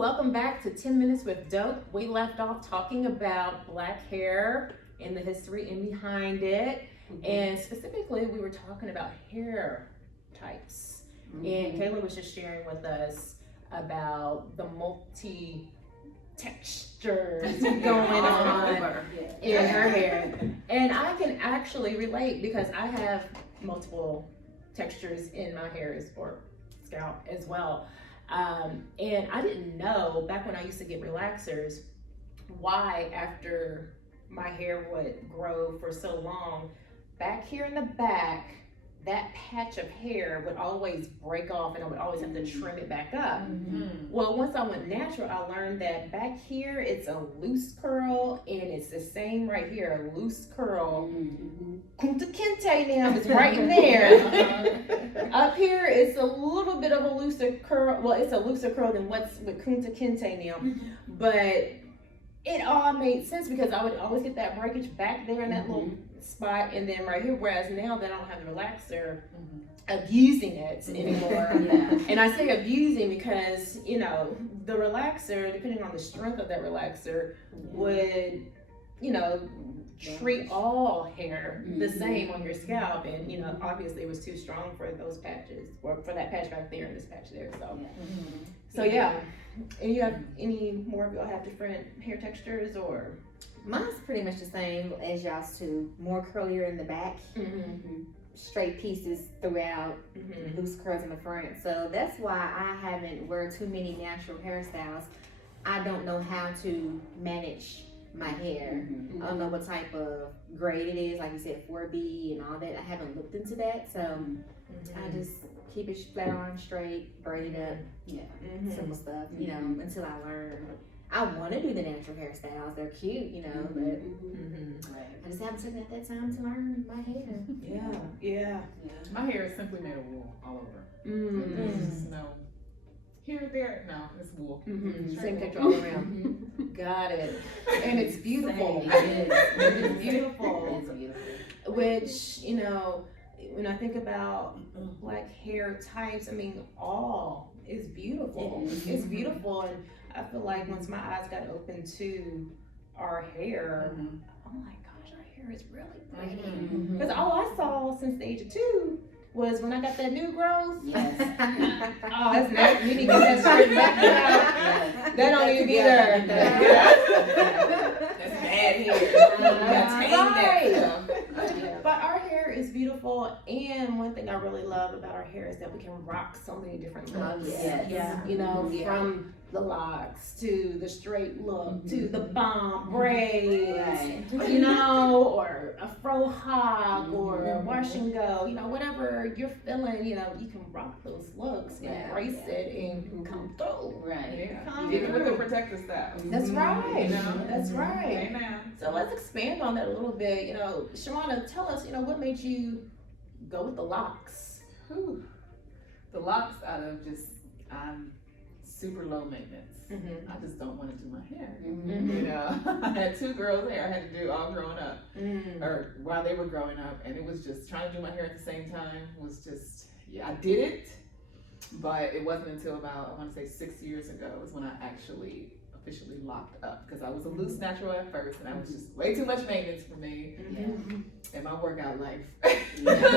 welcome back to 10 Minutes with Dope. We left off talking about black hair and the history in behind it. And specifically, we were talking about hair types. And Kayla was just sharing with us about the textures going on in her hair. And I can actually relate because I have multiple textures in my hair or scalp as well. And I didn't know back when I used to get relaxers why after my hair would grow for so long, back here in the back, that patch of hair would always break off and I would always have to trim it back up. Well, once I went natural, I learned that back here it's a loose curl and it's the same right here, a loose curl. Kunta Kinte now is right in there. Up here it's a little bit of a looser curl. Well, it's a looser curl than what's with Kunta Kinte now. But it all made sense because I would always get that breakage back there in that little spot and then right here, whereas now that I don't have the relaxer abusing it anymore. And I say abusing because, you know, the relaxer, depending on the strength of that relaxer, would, you know, treat all hair the same on your scalp, and, you know, obviously it was too strong for those patches, or for that patch back there and this patch there, so yeah. And you have any more of y'all have different hair textures or? Mine's pretty much the same as y'all's too. More curlier in the back, straight pieces throughout, loose curls in the front. So that's why I haven't wear too many natural hairstyles. I don't know how to manage my hair. I don't know what type of grade it is, like you said, 4B and all that. I haven't looked into that, so I just keep it flat on, straight, braid it up, simple stuff, you know, until I learn. I want to do the natural hairstyles. They're cute, you know, but I just haven't taken that time to learn my hair. Yeah. My hair is simply made of wool all over. There's no here, there, no, it's wool. Same texture all around. Got it. And it's beautiful. It's beautiful. It's beautiful. Which, you know, when I think about black hair types, I mean, all is beautiful. It's beautiful, and I feel like once my eyes got open to our hair, I'm like, gosh, our hair is really pretty. Because all I saw since the age of 2 was when I got that new growth. Oh, that's not, you need to get that straight back out. That don't need to be there. That's bad hair. But our hair is beautiful, and one thing I really love about our hair is that we can rock so many different looks. You know, from the locks to the straight look to the bomb braids, you know, or a fro hawk or a wash and go, you know, whatever you're feeling, you know, you can rock those looks, embrace it, and come through. Even with the protector style. That's right. You know? That's right. Amen. So let's expand on that a little bit. You know, Shawana, tell us, you know, what made you go with the locks? The locks out of just, I'm super low maintenance. I just don't want to do my hair. You know, I had 2 girls' hair I had to do all growing up, or while they were growing up, and it was just trying to do my hair at the same time was just, I did it, but it wasn't until about, I want to say 6 years ago was when I actually officially locked up, because I was a loose natural at first, and I was just way too much maintenance for me and my workout life. Let me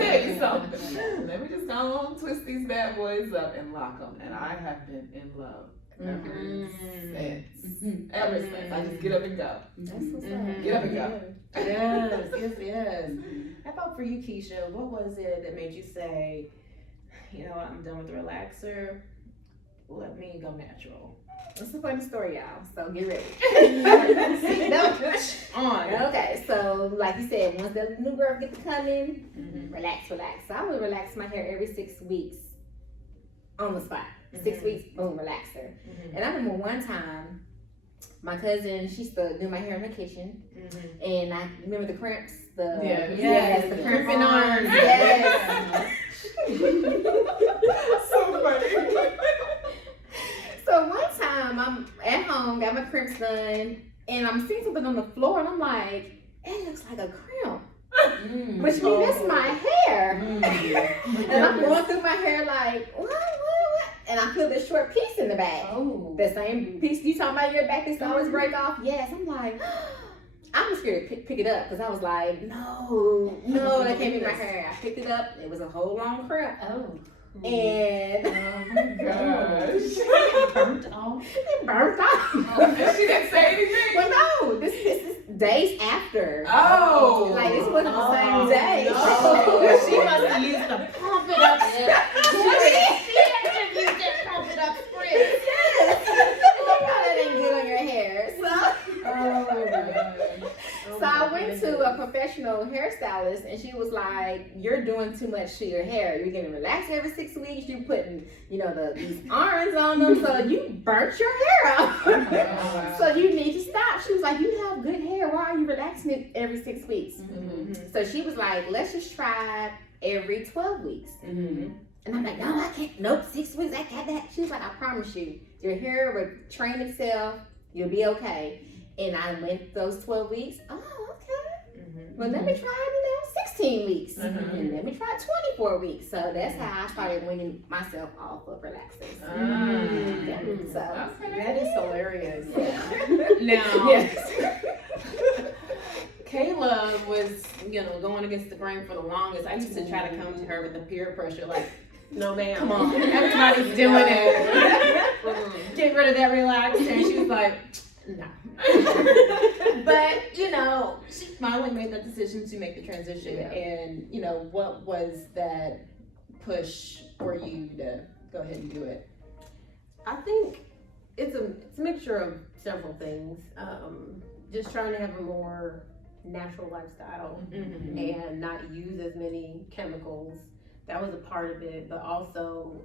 tell you something. Let me just go on, twist these bad boys up and lock them, and I have been in love ever since. Ever since. I just get up and go. That's what's up. Get up and go. Yes. How about for you, Keisha? What was it that made you say, you know, I'm done with the relaxer, let me go natural? It's a funny story, y'all, so get ready. Okay, so like you said, once the new girl get to come in, relax. So I would relax my hair every 6 weeks on the spot. 6 weeks, boom, relaxer. And I remember one time, my cousin, she used to do my hair in the kitchen, and I remember the crimps, the crimping arms, So funny. So one time I'm at home, got my crimps done, and I'm seeing something on the floor, and I'm like, it looks like a crimp. Which means that's my hair. And I'm going through my hair like, what? and I feel this short piece in the back. Oh. The same piece you talking about in your back that's always break off? Yes. I'm like, I was scared to pick it up because I was like, no, that can't be my hair. I picked it up. It was a whole long crap. Oh. And Oh my gosh. It burnt off. it burnt off. And she didn't say anything? Well, no, this is days after. Oh. Like, this wasn't the same day. Oh, she must have used the pump it up. She You just pump it up spritz. Yes. That ain't good on your hair. So I went to a professional hairstylist and she was like, you're doing too much to your hair. You're getting relaxed every 6 weeks. You're putting, these irons on them. So you burnt your hair out. So you need to stop. She was like, you have good hair. Why are you relaxing it every 6 weeks? So she was like, let's just try every 12 weeks. And I'm like, no, I can't. Nope, 6 weeks, I got that. She was like, I promise you, your hair will train itself. You'll be okay. And I went those 12 weeks. Oh, okay. Well, let me try, 16 weeks. And let me try 24 weeks. So that's how I started weaning myself off of relaxers. So That is hilarious. now, Yes. Kayla was, going against the grain for the longest. I used to try to come to her with the peer pressure, like, no ma'am, come on, everybody's doing it. Get rid of that relaxer. And she was like, no. But, she finally made that decision to make the transition. And, what was that push for you to go ahead and do it? I think it's a mixture of several things. Just trying to have a more natural lifestyle and not use as many chemicals. That was a part of it, but also,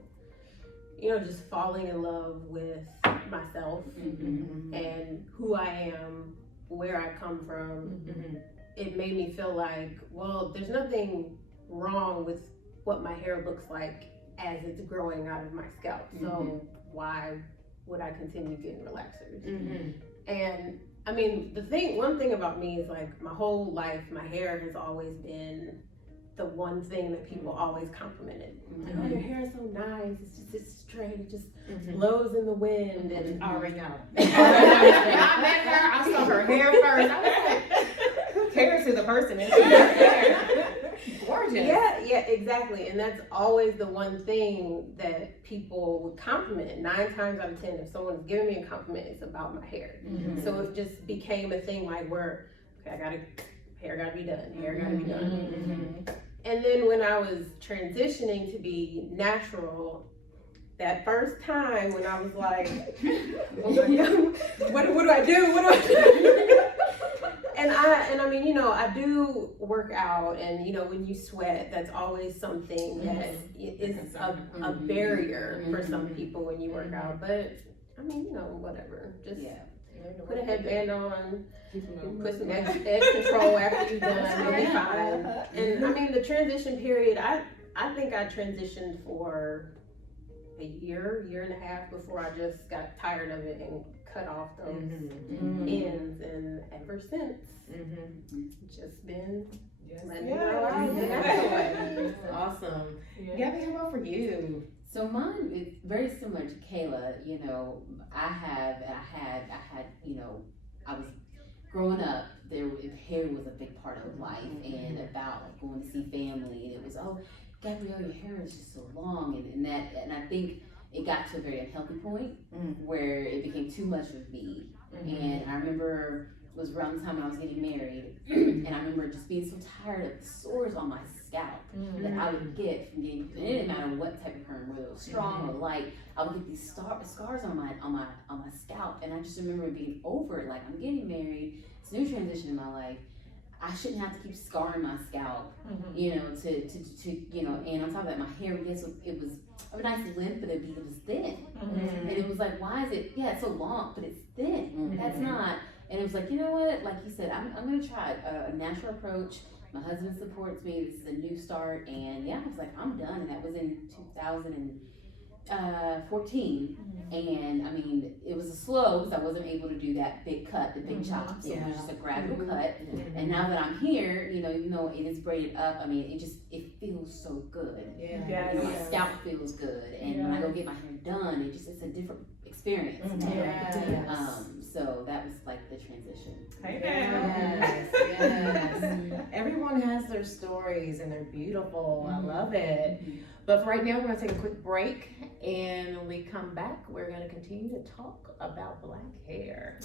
just falling in love with myself and who I am, where I come from. It made me feel like, well, there's nothing wrong with what my hair looks like as it's growing out of my scalp. So why would I continue getting relaxers? And I mean, one thing about me is like my whole life, my hair has always been the one thing that people always complimented. Like, oh, your hair is so nice. It's straight. It just blows in the wind. And I already know. I met her. I saw her hair first. I was like, who cares who the person is? Gorgeous. Yeah, exactly. And that's always the one thing that people would compliment. 9 times out of 10, if someone's giving me a compliment, it's about my hair. So it just became a thing like where, okay, hair gotta be done. Hair gotta be done. And then when I was transitioning to be natural, that first time when I was like, what do I do? And I mean, I do work out, and when you sweat, that's always something that is a barrier for some people when you work out. But I mean, whatever. Just put a headband on, put some edge control after you're done, you'll be fine. And I mean, the transition period, I think I transitioned for a year and a half before I just got tired of it and cut off those ends. And ever since, just been letting it grow out the natural way. Awesome. Gabby, how about for you? So mine is very similar to Kayla. I was growing up. Hair was a big part of life, and about like going to see family, and it was, oh, Gabrielle, your hair is just so long, and I think it got to a very unhealthy point where it became too much of me. And I remember it was around the time when I was getting married, and I remember just being so tired of the sores on my scalp that I would get from getting. It didn't matter what type of perm, whether it was strong or light. I would get these scars on my scalp, and I just remember being over it. Like, I'm getting married. It's a new transition in my life. I shouldn't have to keep scarring my scalp, to and on top of that, my hair, yes, it was a nice length, but it was thin. And it was like, why is it, it's so long, but it's thin. That's not, and it was like, you know what, like you said, I'm going to try a natural approach. My husband supports me. This is a new start. And I was like, I'm done. And that was in 14, and I mean, it was a slow because I wasn't able to do that big cut, the big chop. So it was just a gradual cut. And now that I'm here, even though it is braided up, I mean, it feels so good. Yeah. My scalp feels good, and when I go get my hair done, it's a different experience. So that was like the transition. Hey Yes. Everyone has their stories and they're beautiful. I love it. But for right now, we're going to take a quick break, and when we come back, we're going to continue to talk about black hair.